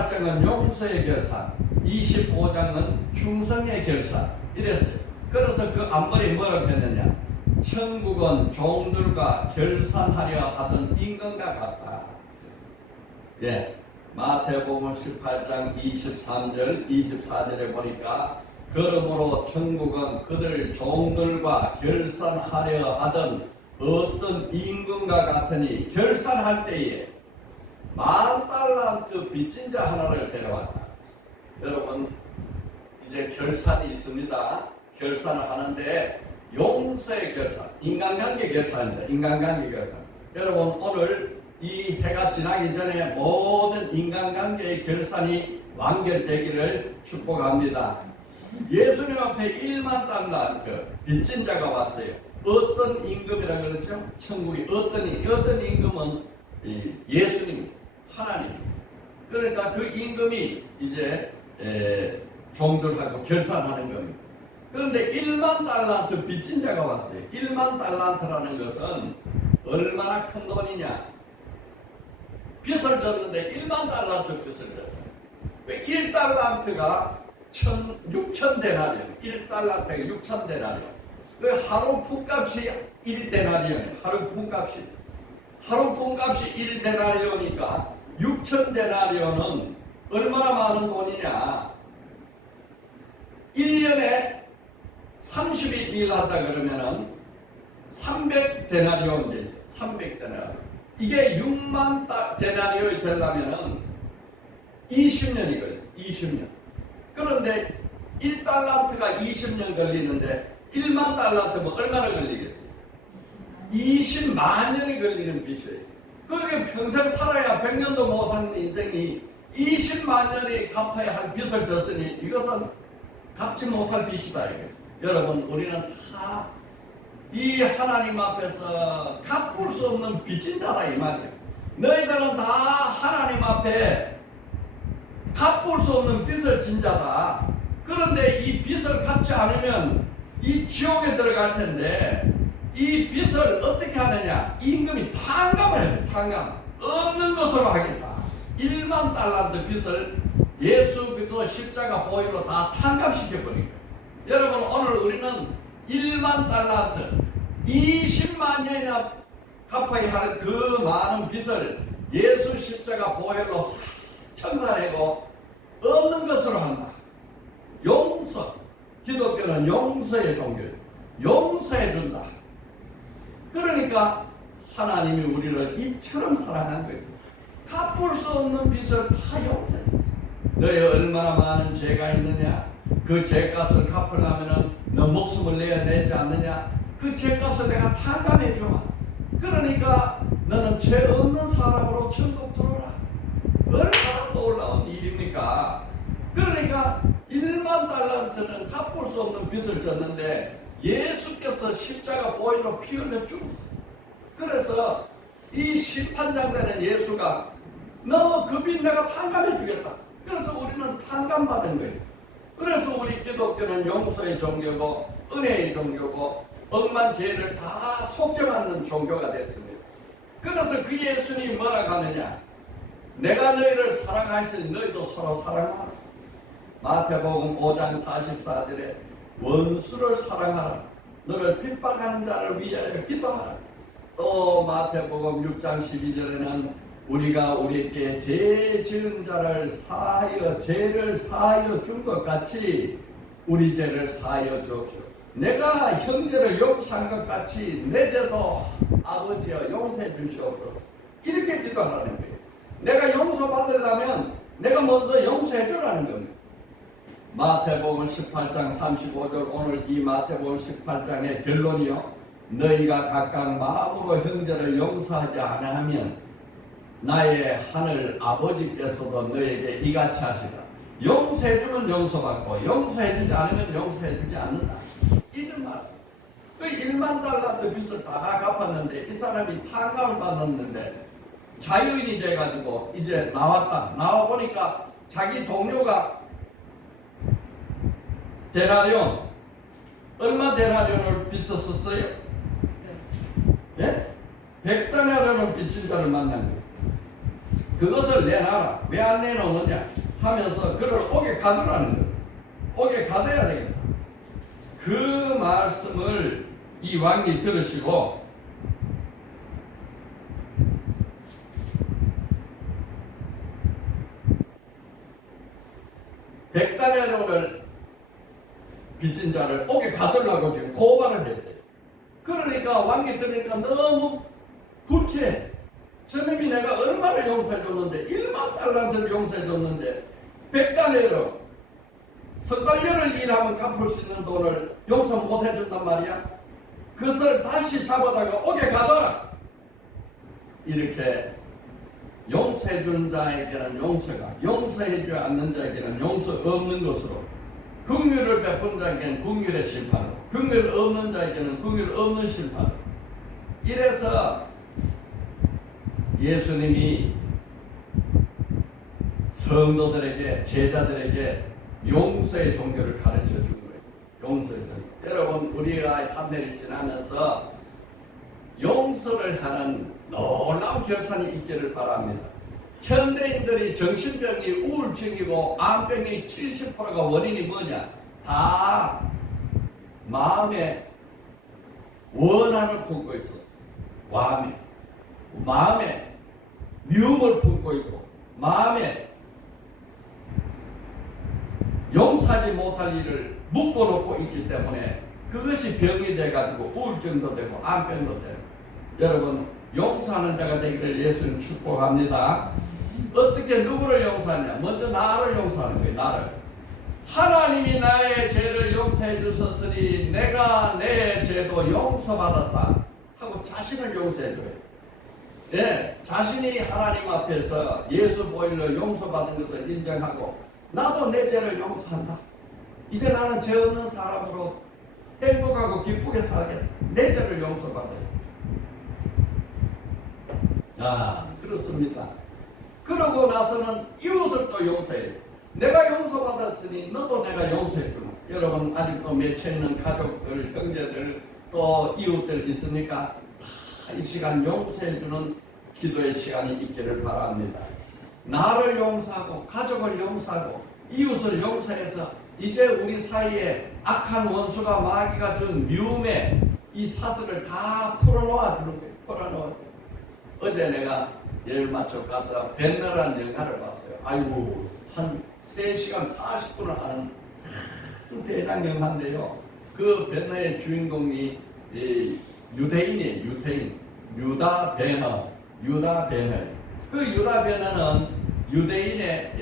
18장은 용서의 결산, 25장은 충성의 결산 이랬어요. 그래서 그 앞머리 뭐라고 했느냐? 천국은 종들과 결산하려 하던 임금과 같다. 예, 마태복음 18장 23절 24절에 보니까 그러므로 천국은 그들 종들과 결산하려 하던 어떤 임금과 같으니 결산할 때에 10,000달란트 빚진 자 하나를 데려왔다. 여러분 이제 결산이 있습니다. 결산을 하는데 용서의 결산, 인간관계 결산입니다. 인간관계 결산. 여러분 오늘 이 해가 지나기 전에 모든 인간관계의 결산이 완결되기를 축복합니다. 예수님 앞에 10,000,000달란트 빚진 자가 왔어요. 어떤 임금이라 그러죠? 천국이 어떤 임금은 예수님, 하나님. 그러니까 그 임금이 이제 종들하고 결산하는 겁니다. 그런데 10,000,000달란트 빚진 자가 왔어요. 10,000,000달란트라는 것은 얼마나 큰 돈이냐? 빚을 졌는데 10,000,000달란트 빚을 졌다. 1달란트가 6,000데나리온, 1달란트가 6,000데나리온. 하루 품값이 1데나리온이에요. 하루 품값이 1데나리온이니까 6,000데나리온은 얼마나 많은 돈이냐? 1년에 30일 일한다 그러면은 300데나리온 되죠. 300데나리온. 이게 60,000데나리온이 되려면은 20년이 걸려요. 20년. 그런데 1달란트가 20년 걸리는데 10,000달란트면 얼마나 걸리겠어요? 20만 년이 걸리는 빚이에요. 그게 평생 살아야 100년도 못 사는 인생이 20만 년이 갚아야 할 빚을 졌으니 이것은 갚지 못할 빚이다 이거죠. 여러분 우리는 다 이 하나님 앞에서 갚을 수 없는 빚진 자다 이 말이에요. 너희들은 다 하나님 앞에 갚을 수 없는 빚을 진 자다. 그런데 이 빚을 갚지 않으면 이 지옥에 들어갈 텐데 이 빚을 어떻게 하느냐? 임금이 탕감을 해요. 탕감. 없는 것으로 하겠다. 10,000달란트 빚을 예수 그리스도 십자가 보혈로 다 탕감시켜버린 거예요. 여러분 오늘 우리는 10,000달란트 20만 년이나 갚아야 할 그 많은 빚을 예수 십자가 보혈로 청산하고 없는 것으로 한다. 용서. 기독교는 용서의 종교예요. 용서해 준다. 그러니까 하나님이 우리를 이처럼 사랑한 거예요. 갚을 수 없는 빚을 다 용서해 줬어요. 너희 얼마나 많은 죄가 있느냐? 그 죄값을 갚으려면 너 목숨을 내지 않느냐? 그 죄값을 내가 탕감해 주마. 그러니까 너는 죄 없는 사람으로 천국 들어오라. 얼마나 놀라운 일입니까? 그러니까 10,000달란트는 갚을 수 없는 빚을 졌는데 예수께서 십자가 보혈로 피 흘려 죽었어요. 그래서 이 심판장 되는 예수가 너 그 빚 내가 탕감해 주겠다. 그래서 우리는 탕감받은 거예요. 그래서 우리 기독교는 용서의 종교고 은혜의 종교고 억만 죄를 다 속죄받는 종교가 됐습니다. 그래서 그 예수님이 뭐라고 하느냐? 내가 너희를 사랑하였으니 너희도 서로 사랑하라. 마태복음 5장 44절에 원수를 사랑하라. 너를 핍박하는 자를 위하여 기도하라. 또 마태복음 6장 12절에는 우리가 우리에게 죄 지은 자를 사하여 죄를 사하여 준 것 같이 우리 죄를 사하여 주옵시오. 내가 형제를 용서한 것 같이 내 죄도 아버지여 용서해 주시옵소서. 이렇게 기도하라는 거예요. 내가 용서받으려면 내가 먼저 용서해 주라는 겁니다. 마태복음 18장 35절 오늘 이 마태복음 18장의 결론이요. 너희가 각각 마음으로 형제를 용서하지 않으면 나의 하늘 아버지께서도 너에게 이같이 하시라. 용서해주면 용서받고 용서해주지 않으면 용서해주지 않는다. 이런 말씀. 그 10,000달란트 빚을 다 갚았는데 이 사람이 탕감을 받았는데 자유인이 돼가지고 이제 나왔다. 나와보니까 자기 동료가 데나리온 얼마 데나리온을 빚었었어요? 예? 100데나리온을 빚진 자를 만난 거예요. 그것을 내놔라. 왜 안 내놓느냐 하면서 그를 옥에 가두라는 거예요. 옥에 가둬야 되겠다. 그 말씀을 이 왕이 들으시고 백달러를 빚진 자를 옥에 가두려고 지금 고발을 했어요. 그러니까 왕이 들으니까 너무 불쾌해. 저놈이 내가 얼마를 용서해 줬는데 1만 달러를 용서해 줬는데 100달러 석 달러를 일하면 갚을 수 있는 돈을 용서 못 해준단 말이야. 그것을 다시 잡아다가 옥에 가둬라. 이렇게 용서해 준 자에게는 용서가, 용서해 주지 않는 자에게는 용서 없는 것으로, 긍휼을 베푼 자에게는 긍휼의 심판으로, 긍휼 없는 자에게는 긍휼 없는 심판으로. 이래서 예수님이 성도들에게, 제자들에게 용서의 종교를 가르쳐 준 거예요. 용서의 종교. 여러분, 우리가 한 해를 지나면서 용서를 하는 놀라운 결산이 있기를 바랍니다. 현대인들이 정신병이 우울증이고 암병이 70%가 원인이 뭐냐? 다 마음에 원한을 품고 있었어요. 마음에 미움을 품고 있고 마음에 용서하지 못할 일을 묶어놓고 있기 때문에 그것이 병이 돼가지고 우울증도 되고 암병도 되고. 여러분, 용서하는 자가 되기를 예수님 축복합니다. 어떻게 누구를 용서하냐? 먼저 나를 용서하는 거예요. 나를. 하나님이 나의 죄를 용서해 주셨으니 내가 내 죄도 용서받았다 하고 자신을 용서해 줘요. 예, 자신이 하나님 앞에서 예수 보일러 용서받은 것을 인정하고 나도 내 죄를 용서한다. 이제 나는 죄 없는 사람으로 행복하고 기쁘게 살겠다. 내 죄를 용서받아요. 그렇습니다. 그러고 나서는 이웃을 또 용서해요. 내가 용서받았으니 너도 내가 용서해주마. 여러분, 아직도 맺혀 있는 가족들, 형제들, 또 이웃들 있으니까 다 이 시간 용서해주는 기도의 시간이 있기를 바랍니다. 나를 용서하고 가족을 용서하고 이웃을 용서해서 이제 우리 사이에 악한 원수가 마귀가 준 미움의 이 사슬을 다 풀어놓아 주는 거예요. 풀어놓아. 어제 내가 열맞춰 가서 벤너라는 영화를 봤어요. 아이고, 한 3시간 40분을 하는 아주 대단 영화인데요. 그 벤너의 주인공이 유대인이에요. 유다 베너. 그 유다 베너는 유대인의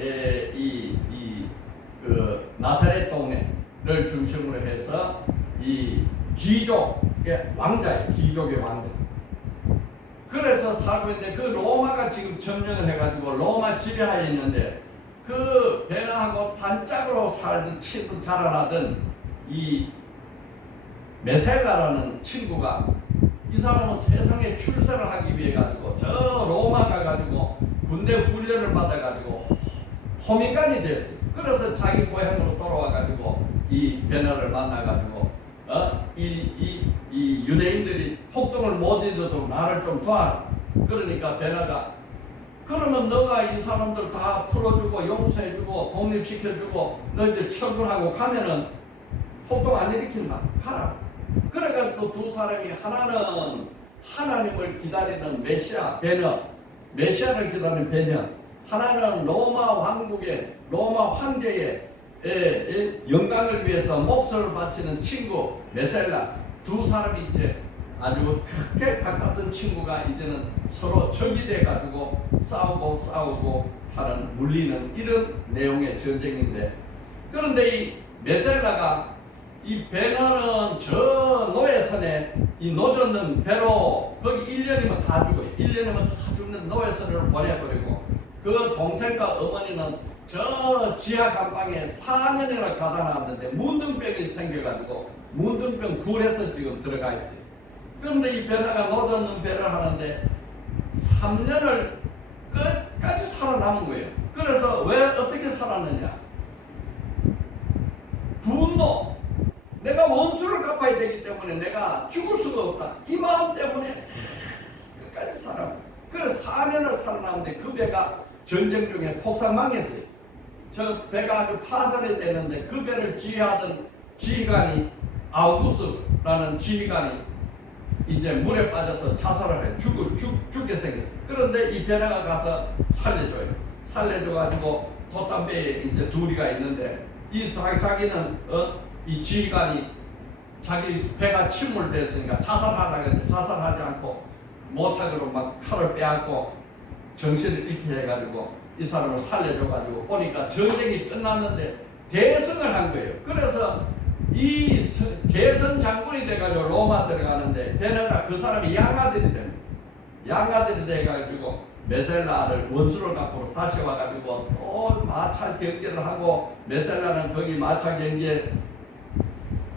그 나사렛 동네를 중심으로 해서 이 귀족의 왕자예요. 귀족의 왕자. 그래서 살고 있는데 그 로마가 지금 점령을 해가지고 로마 지배하에 있는데 그 베너하고 단짝으로 살던 친구 자라나던 이 메셀라라는 친구가 이 사람은 세상에 출세를 하기 위해 가지고 저 로마 가가지고 군대 훈련을 받아가지고 호민간이 됐어요. 그래서 자기 고향으로 돌아와가지고 이 베너를 만나가지고 이 유대인들이 폭동을 못 이루도록 나를 좀 도와라. 그러니까 베너가 그러면 너가 이 사람들 다 풀어주고 용서해주고 독립시켜주고 너희들 처분하고 가면은 폭동 안 일으킨다. 가라. 그래가지고 두 사람이 하나는 하나님을 기다리는 메시아 베너, 메시아를 기다리는 베너, 하나는 로마 왕국의 로마 황제의 영광을 위해서 목숨을 바치는 친구 메셀라. 두 사람이 이제 아주 크게 가깝던 친구가 이제는 서로 적이 돼가지고 싸우고 하는 물리는 이런 내용의 전쟁인데, 그런데 이 메셀라가 이 베너는 저 노예선에 이 노젓는 배로 거기 1년이면 다 죽어요. 1년이면 다 죽는 노예선을 보내버리고 그 동생과 어머니는 저 지하 감방에 4년이나 가다 나왔는데 문둥병이 생겨가지고 문둥병 굴에서 지금 들어가 있어요. 그런데 이 베너가 노젓는 배를 하는데 3년을 끝까지 살아남은 거예요. 그래서 왜 어떻게 살았느냐? 분노. 내가 원수를 갚아야 되기 때문에 내가 죽을 수가 없다. 이 마음 때문에 끝까지 살아. 그래서 4년을 살아남는데 그 배가 전쟁 중에 폭삭망했어요. 저 배가 아주 파산이 되는데 그 배를 지휘하던 지휘관이 아우구스라는 지휘관이 이제 물에 빠져서 자살을 해 죽게 생겼어요. 그런데 이 베네가 가서 살려줘요. 살려줘가지고 돛담배에 이제 둘이가 있는데 이 자기는 이 지휘관이 자기 배가 침몰됐으니까 자살하려고 했는데 자살하지 않고 못하기로 막 칼을 빼앗고 정신을 잃게 해가지고 이 사람을 살려줘가지고 보니까 전쟁이 끝났는데 대성을 한 거예요. 그래서 이 개선 장군이 돼가지고 로마 들어가는데 베네가 그 사람이 양아들이 됩니다. 양아들이 돼가지고 메셀라를 원수를 갖고 다시 와가지고 또 마차 경기를 하고 메셀라는 거기 마차 경기에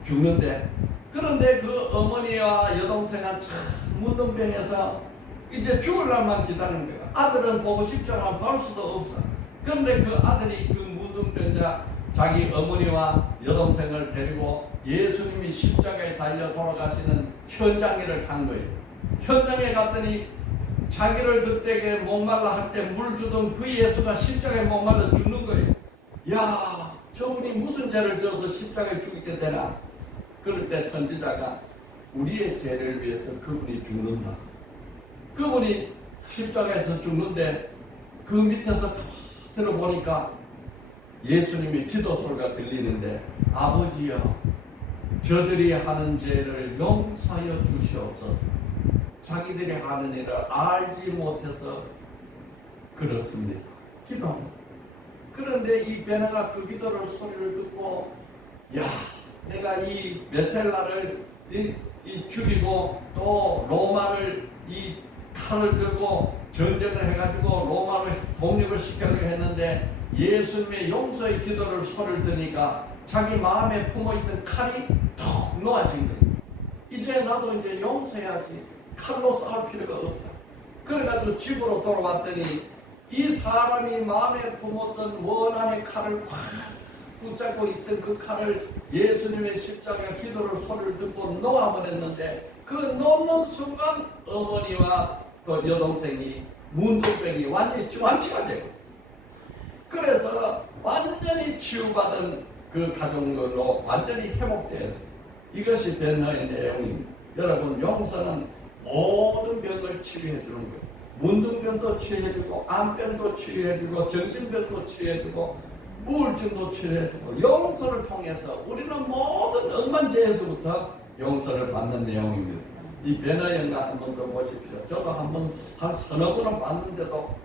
죽는데, 그런데 그 어머니와 여동생은 참 문둥병에서 이제 죽을 날만 기다리는 거예요. 아들은 보고 싶지만 볼 수도 없어. 그런데 그 아들이 그 문둥병자 자기 어머니와 여동생을 데리고 예수님이 십자가에 달려 돌아가시는 현장에를 간 거예요. 현장에 갔더니 자기를 그때에 목말라 할 때 물 주던 그 예수가 십자가에 목말라 죽는 거예요. 야, 저분이 무슨 죄를 져서 십자가에 죽게 되나? 그럴 때 선지자가 우리의 죄를 위해서 그분이 죽는다. 그분이 십자가에서 죽는데 그 밑에서 들어보니까 예수님의 기도 소리가 들리는데, 아버지여 저들이 하는 죄를 용서하여 주시옵소서. 자기들이 하는 일을 알지 못해서 그렇습니다. 기도합니다. 그런데 이 베네가 그 기도를 소리를 듣고, 야, 내가 이 메셀라를 이 죽이고 또 로마를 이 칼을 들고 전쟁을 해가지고 로마를 독립을 시키려고 했는데 예수님의 용서의 기도를 소리를 들으니까 자기 마음에 품어있던 칼이 턱 놓아진 거예요. 이제 나도 이제 용서해야지. 칼로 싸울 필요가 없다. 그래가지고 집으로 돌아왔더니 이 사람이 마음에 품었던 원한의 칼을 확 붙잡고 있던 그 칼을 예수님의 십자가 기도를 소리를 듣고 놓아버렸는데, 그 놓는 순간 어머니와 또 여동생이 문둥병이 완치가 되고, 그래서 완전히 치유받은 그 가정들로 완전히 회복되었어요. 이것이 베네의 내용입니다. 여러분, 용서는 모든 병을 치료해 주는 거예요. 문둥병도 치료해 주고, 암병도 치료해 주고, 정신병도 치료해 주고, 우울증도 치료해 주고, 용서를 통해서 우리는 모든 억만죄에서부터 용서를 받는 내용입니다. 이 베네 영화 한번 더 보십시오. 저도 한번 한 서너 번은 봤는데도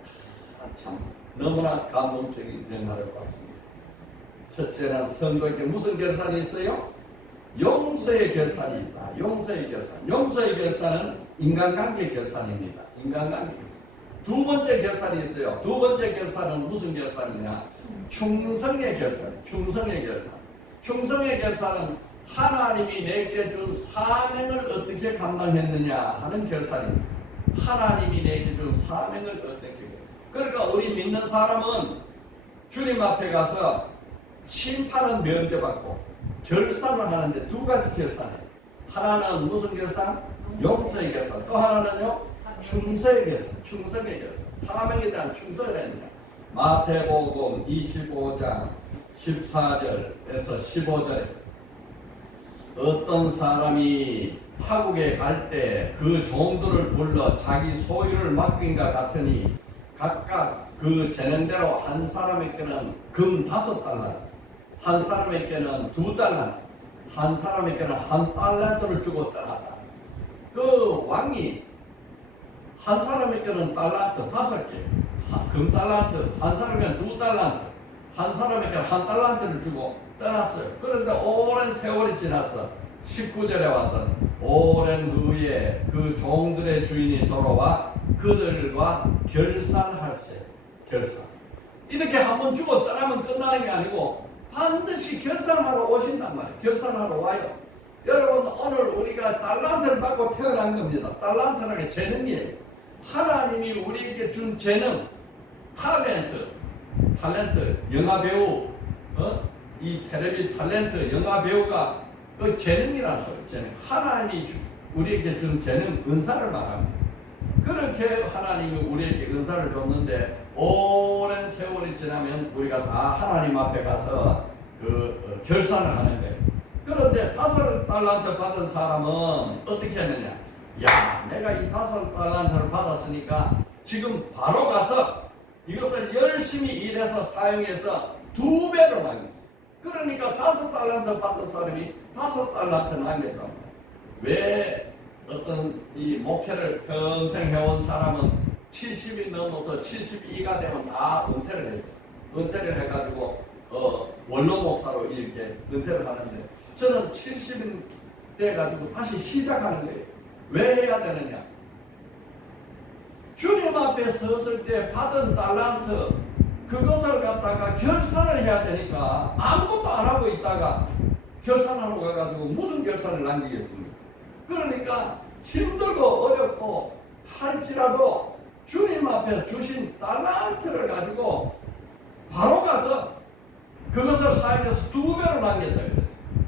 참 너무나 감동적인 영화를 봤습니다. 첫째는 선거에 무슨 결산이 있어요? 용서의 결산이 있다. 용서의 결산. 용서의 결산은 인간관계 결산입니다. 인간관계 결산. 두 번째 결산이 있어요. 두 번째 결산은 무슨 결산이냐? 충성의 결산. 충성의 결산. 충성의 결산은 하나님이 내게 준 사명을 어떻게 감당했느냐 하는 결산입니다. 하나님이 내게 준 사명을 어떻게. 그러니까 우리 믿는 사람은 주님 앞에 가서 심판은 면제받고 결산을 하는데 두 가지 결산이에요. 하나는 무슨 결산? 용서의 결산. 또 하나는요? 충성의 결산. 충성의 결산. 사명에 대한 충성을 했느냐. 마태복음 25장 14절에서 15절에 어떤 사람이 타국에 갈 때 그 종들을 불러 자기 소유를 맡긴과 같으니 각각 그 재능대로 한 사람에게는 금 5달란트, 한 사람에게는 2달란트, 한 사람에게는 1달란트를 주고 떠났다. 그 왕이 한 사람에게는 달란트 5개, 금 달란트, 한 사람에게는 2달란트, 한 사람에게는 1달란트를 주고 떠났어요. 그런데 오랜 세월이 지났어. 19절에 와서 오랜 후에 그 종들의 주인이 돌아와 그들과 결산할세. 결산. 이렇게 한번 주고 떠나면 끝나는 게 아니고 반드시 결산하러 오신단 말이에요. 결산하러 와요. 여러분, 오늘 우리가 달란트를 받고 태어난 겁니다. 달란트라는 게 재능이에요. 하나님이 우리에게 준 재능, 탤런트, 영화배우, 이 텔레비 탤런트, 영화배우가 그 재능이라는 소리. 재능. 하나님이 우리에게 준 재능, 은사를 말합니다. 그렇게 하나님이 우리에게 은사를 줬는데 오랜 세월이 지나면 우리가 다 하나님 앞에 가서 결산을 하는 거예요. 그런데 5달란트 받은 사람은 어떻게 하느냐? 야, 내가 이 5달란트를 받았으니까 지금 바로 가서 이것을 열심히 일해서 사용해서 2배로 남겼어. 그러니까 5달란트 받은 사람이 5달란트 남겼단 말이야. 왜 어떤 이 목회를 평생 해온 사람은 70이 넘어서 72가 되면 다 은퇴를 해요. 은퇴를 해가지고 원로 목사로 이렇게 은퇴를 하는데 저는 70이 돼가지고 다시 시작하는 거예요. 왜 해야 되느냐? 주님 앞에 섰을 때 받은 달란트 그것을 갖다가 결산을 해야 되니까 아무것도 안 하고 있다가 결산하러 가가지고 무슨 결산을 남기겠습니까? 그러니까 힘들고 어렵고 할지라도 주님 앞에 주신 달란트를 가지고 바로 가서 그것을 사용해서 2배로 남겼다 그랬어요.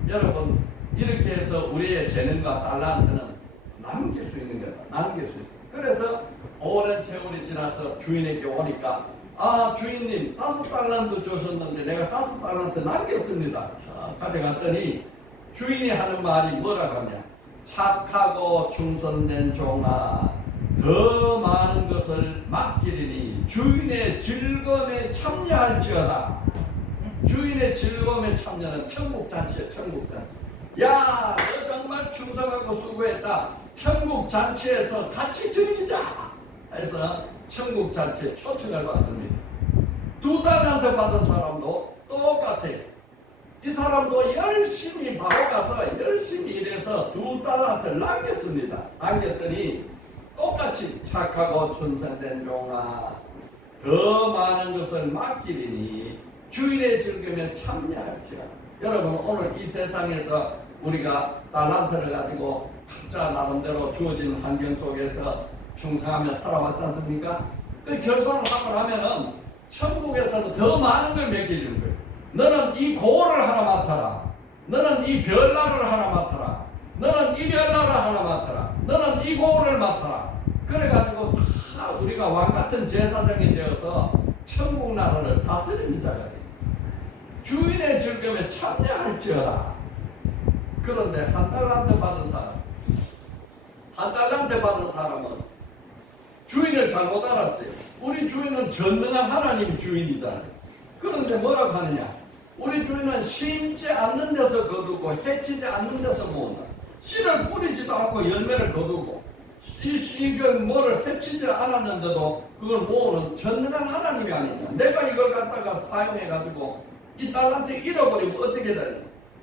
여러분 이렇게 해서 우리의 재능과 달란트는 남길 수 있는 거다. 남길 수 있어요. 그래서 오랜 세월이 지나서 주인에게 오니까 아 주인님 5달란트 주셨는데 내가 5달란트 남겼습니다. 자, 가져갔더니 주인이 하는 말이 뭐라고 하냐? 착하고 충성된 종아 더 많은 것을 맡기리니 주인의 즐거움에 참여할지어다. 주인의 즐거움에 참여는 천국잔치야. 천국잔치. 야, 너 정말 충성하고 수고했다. 천국잔치에서 같이 즐기자 해서 천국잔치에 초청을 받습니다. 2달란트 받은 사람도 똑같아요. 이 사람도 열심히 바로 가서 열심히 일해서 2달란트를 남겼습니다. 남겼더니 똑같이 착하고 충성된 종아 더 많은 것을 맡기리니 주인의 즐거움에 참여할지어다. 여러분 오늘 이 세상에서 우리가 달란트를 가지고 각자 나름대로 주어진 환경 속에서 충성하며 살아왔지 않습니까? 그 결산을 하고 나면은 천국에서는 더 많은 걸 맡겨주는 거예요. 너는 이 고를 하나 맡아라. 너는 이 별나를 하나 맡아라. 너는 이 별나를 하나 맡아라. 너는 이 고를 맡아라. 그래가지고 다 우리가 왕같은 제사장이 되어서 천국 나라를 다스리는 자가 돼요. 주인의 즐거움에 참여할지어다. 그런데 1달란트 받은 사람, 1달란트 받은 사람은 주인을 잘못 알았어요. 우리 주인은 전능한 하나님 주인이잖아요. 그런데 뭐라고 하느냐? 우리 주인은 심지 않는 데서 거두고 해치지 않는 데서 모은다. 씨를 뿌리지도 않고 열매를 거두고 이걸 뭐를 해치지 않았는데도 그걸 모으는 전능한 하나님이 아니냐. 내가 이걸 갖다가 사용해가지고 이 달란트 잃어버리면 어떻게 되냐.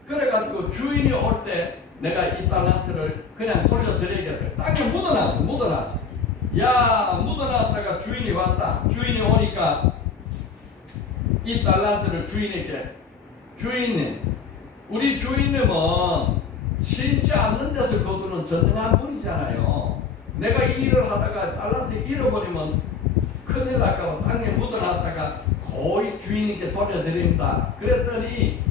그래가지고 주인이 올 때 내가 이 달란트를 그냥 돌려드리겠다. 땅에 묻어놨어. 야, 묻어놨다가 주인이 왔다. 주인이 오니까 이 달란트를 주인에게, 주인님, 우리 주인님은 심지 않는 데서 거두는 전능한 분이잖아요. 내가 이 일을 하다가 달란트 잃어버리면 큰일 날까봐 땅에 묻어놨다가 거의 주인님께 돌려드립니다. 그랬더니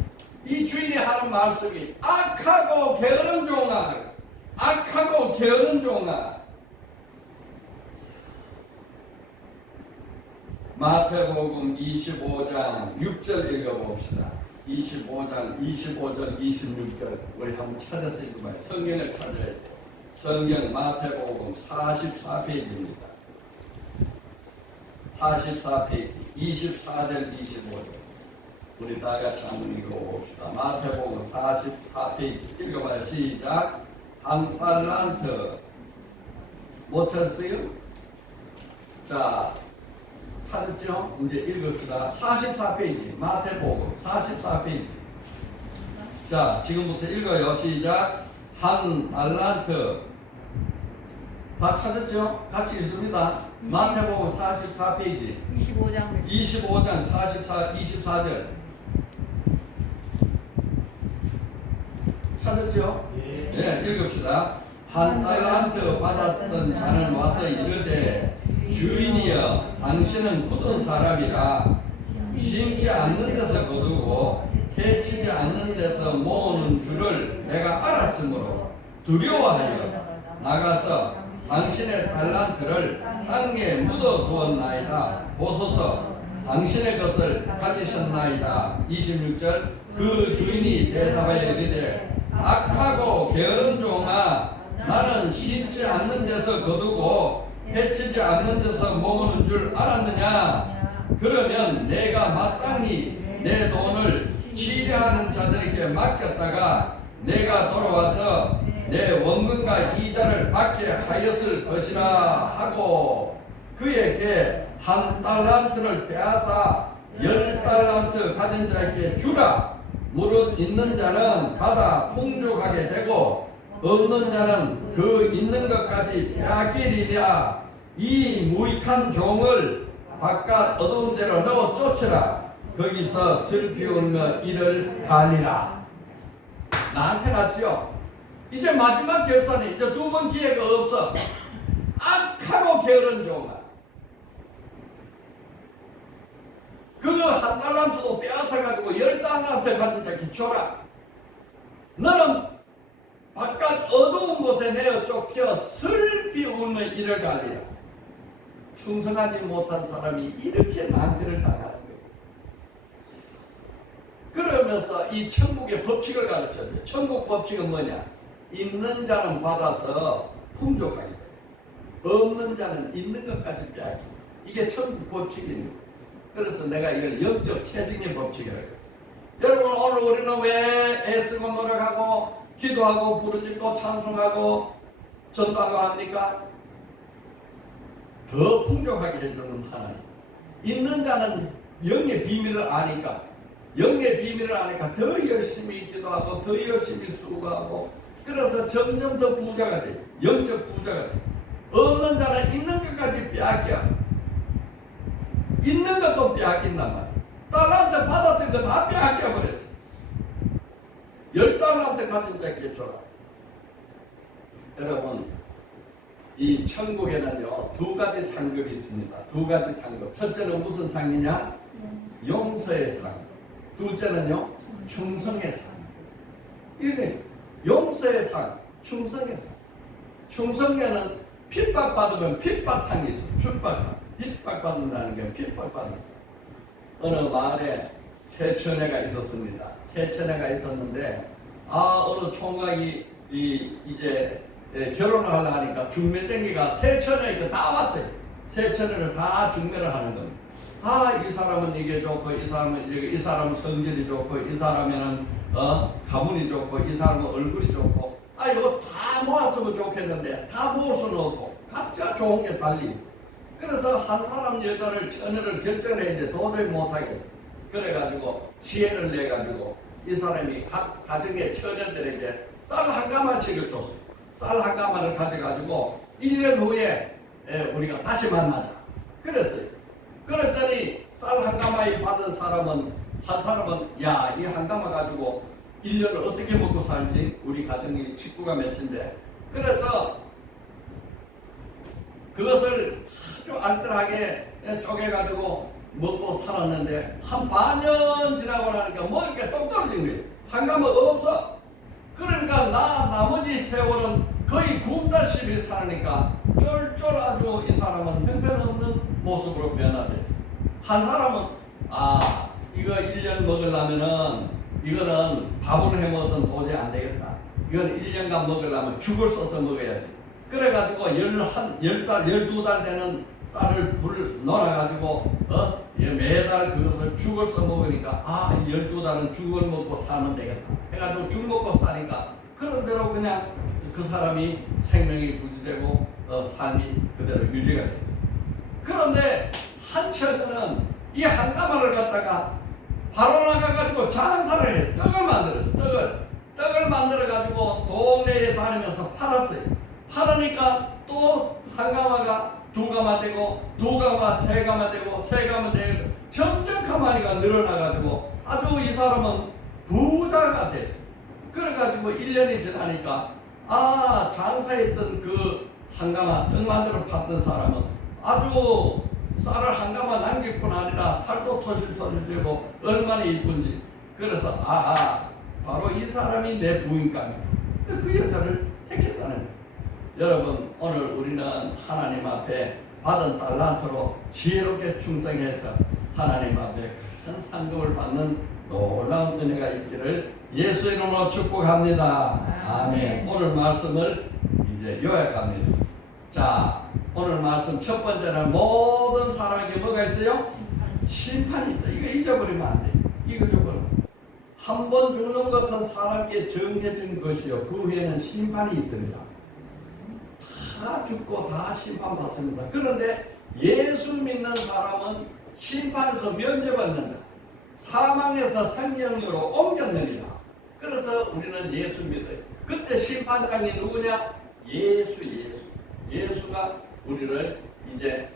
이 주인이 하는 말씀이 악하고 게으른 종아, 악하고 게으른 종아. 마태복음 25장 6절 읽어봅시다. 25장 25절 26절 우리 한번 찾아서 읽어봐요. 성경을 찾아야 돼요. 성경 마태복음 44페이지입니다. 44페이지 24절 25절 우리 다 같이 한번 읽어봅시다. 마태복음 44페이지 읽어봐요. 시작. 1달란트 못 찾았어요? 자, 찾았죠? 이제 읽읍시다. 44페이지 마태복음 44페이지. 자, 지금부터 읽어요. 시작. 1달란트 다 찾았죠? 같이 읽습니다. 마태복음 44페이지 25장 24절 찾았죠? 예, 읽읍시다. 1달란트 받았던 자는 와서 이르되 주인이여 당신은 굳은 사람이라 심지 않는 데서 거두고 해치지 않는 데서 모으는 줄을 내가 알았으므로 두려워하여 나가서 당신의 달란트를 땅에 묻어 두었나이다. 보소서 당신의 것을 가지셨나이다. 26절 그 주인이 대답하여 이르되 악하고 게으른 종아 나는 심지 않는 데서 거두고 해치지 않는 데서 모으는 줄 알았느냐. 그러면 내가 마땅히 내 돈을 치려하는 자들에게 맡겼다가 내가 돌아와서 내 원금과 이자를 받게 하였을 것이라 하고 그에게 1달란트를 빼앗아 10달란트 가진 자에게 주라. 무릇 있는 자는 받아 풍족하게 되고 없는 자는 그 있는 것까지 빼앗기리라. 이 무익한 종을 바깥 어두운 데로 넣어 쫓으라. 거기서 슬피 울며 이를 가리라. 나한테 났지요. 이제 마지막 결산이 이제 두 번 기회가 없어. 악하고 게으른 종아 그 1달란트도 빼앗아가지고 10달란트 가진 자에게 줘라. 너는 바깥 어두운 곳에 내어 쫓겨 슬피 울며 이를 가리라. 충성하지 못한 사람이 이렇게 낭패를 당하는 거예요. 그러면서 이 천국의 법칙을 가르쳐줘요. 천국 법칙은 뭐냐? 있는 자는 받아서 풍족하게 돼요. 없는 자는 있는 것까지 빼앗기. 이게 천국 법칙입니다. 그래서 내가 이걸 영적 체증의 법칙이라고 했어요. 여러분 오늘 우리는 왜 애쓰고 노력하고 기도하고 부르짖고 찬송하고 전도하고 합니까? 더 풍족하게 해주는 하나님. 있는 자는 영의 비밀을 아니까 영의 비밀을 아니까 더 열심히 기도하고 더 열심히 수고하고 그래서 점점 더 부자가 돼요. 영적 부자가 돼요. 없는 자는 있는 것까지 빼앗겨. 있는 것도 빼앗긴단 말이에요. 달란트 받았던 거 다 빼앗겨 버렸어. 10달란트 가진 자에게 줘라. 여러분 이 천국에는요 2가지 상급이 있습니다. 2가지 상급. 첫째는 무슨 상이냐? 용서의 상. 둘째는요 충성의 상. 이게 용서의 상, 충성의 상. 충성에는 핍박받으면 핍박상이 있어요. 핍박받는다는 게 핍박받는 상. 어느 마을에 세 처녀가 있었습니다. 세 처녀가 있었는데 어느 총각이 이제 결혼을 하려 하니까 중매쟁이가 세 처녀에게 다 왔어요. 세 처녀를 다 중매를 하는 겁니다. 이 사람은 이게 좋고 이 사람은 이 사람은 성질이 좋고 이 사람에는 가문이 좋고 이 사람은 얼굴이 좋고 이거 다 모았으면 좋겠는데 다 모을 수는 없고 각자 좋은 게 달리 있어. 그래서 한 사람 여자를 처녀를 결정했는데 도저히 못하겠어. 그래가지고 지혜를 내가지고 이 사람이 각 가정의 처녀들에게 쌀 한 가마씩을 줬어요. 쌀 한 가마를 가져가지고 1년 후에 우리가 다시 만나자. 그랬어요. 그랬더니 쌀 한 가마에 받은 사람은 한 사람은 이 한 가마 가지고 1년을 어떻게 먹고 살지? 우리 가정이 식구가 몇인데. 그래서 그것을 아주 알뜰하게 쪼개가지고 먹고 살았는데 한 반년 지나고 나니까 먹을 게 똑 떨어진 거예요. 한 가마 없어. 그러니까 나머지 세월은 거의 굶다시피 살으니까 쫄쫄 아주 이 사람은 형편없는 모습으로 변화됐어. 한 사람은 이거 1년 먹으려면은 이거는 밥을 해먹어서는 도저히 안 되겠다. 이건 1년간 먹으려면 죽을 써서 먹어야지. 그래가지고 12달 되는 쌀을 불 놀아가지고 매달 그것을 죽을 써 먹으니까 12달은 죽을 먹고 사면 되겠다 해가지고 죽 먹고 사니까 그런 대로 그냥 그 사람이 생명이 부지되고 삶이 그대로 유지가 됐어. 그런데 한 처녀는 이 한 가마를 갖다가 바로 나가가지고 장사를 해. 떡을 만들었어. 떡을 만들어가지고 동네에 다니면서 팔았어요. 팔으니까 또 한 가마가 2가마 되고 2가마 3가마 되고 3가마 되고 점점 가마니가 늘어나가지고 아주 이 사람은 부자가 됐어. 그래가지고 1년이 지나니까 장사했던 그 한 가마 떡 만들어 팔던 사람은 아주 쌀을 한 가마 남길 뿐 아니라 살도 토실토실 되고 얼마나 이쁜지. 그래서 바로 이 사람이 내 부인감이다. 그 여자를 택했다는 거예요. 여러분 오늘 우리는 하나님 앞에 받은 달란트로 지혜롭게 충성해서 하나님 앞에 큰 상급을 받는 놀라운 은혜가 있기를 예수 이름으로 축복합니다. 아멘. 오늘 말씀을 이제 요약합니다. 자, 오늘 말씀 첫 번째는 모든 사람에게 뭐가 있어요? 심판이 있다. 이거 잊어버리면 안 돼. 이거 잊어버려. 한 번 죽는 것은 사람에게 정해진 것이요. 그 후에는 심판이 있습니다. 다 죽고 다 심판받습니다. 그런데 예수 믿는 사람은 심판에서 면제받는다. 사망에서 생명으로 옮겼느니라. 그래서 우리는 예수 믿어요. 그때 심판장이 누구냐? 예수가 우리를 이제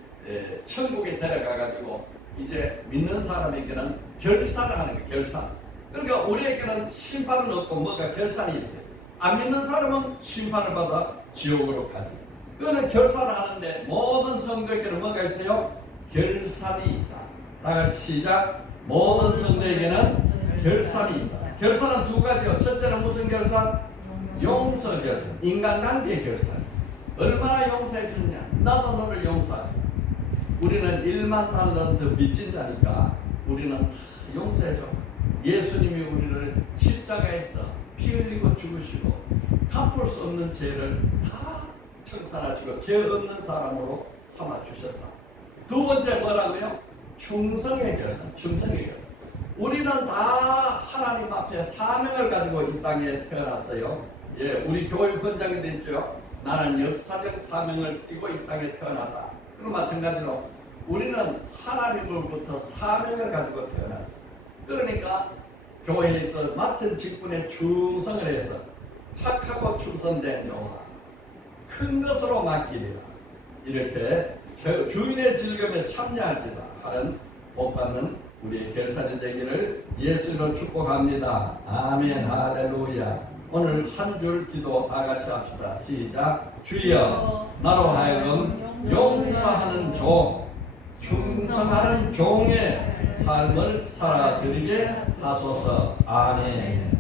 천국에 데려가가지고 이제 믿는 사람에게는 결산을 하는 거예요. 결산. 그러니까 우리에게는 심판은 없고 뭐가 결산이 있어요. 안 믿는 사람은 심판을 받아 지옥으로 가지. 그거는 결산을 하는데 모든 성도에게는 뭐가 있어요? 결산이 있다. 다 같이 시작. 모든 성도에게는 결산이 있다. 결산은 두 가지요. 첫째는 무슨 결산? 용서 결산. 인간관계 결산. 얼마나 용서해 줬냐? 나도 너를 용서해. 우리는 1만 달러는 빚진 자니까 우리는 다 용서해 줘. 예수님이 우리를 십자가에서 피 흘리고 죽으시고 갚을 수 없는 죄를 다 청산하시고 죄 없는 사람으로 삼아 주셨다. 두 번째 뭐라고요? 충성의 결산. 충성의 결산. 우리는 다 하나님 앞에 사명을 가지고 이 땅에 태어났어요. 예, 우리 교회 헌장에 됐죠. 나는 역사적 사명을 띠고 이 땅에 태어났다. 그럼 마찬가지로 우리는 하나님으로부터 사명을 가지고 태어났어요. 그러니까 교회에서 맡은 직분에 충성을 해서 착하고 충성된 종아 큰 것으로 맡기리라. 이렇게 주인의 즐거움에 참여할지다 하는 복받는 우리의 결산이 되기를 예수로 축복합니다. 아멘. 할렐루야. 오늘 한 줄 기도 다 같이 합시다. 시작. 주여 나로 하여금 용서하는 종, 충성하는 종의 삶을 살아드리게 하소서. 아멘.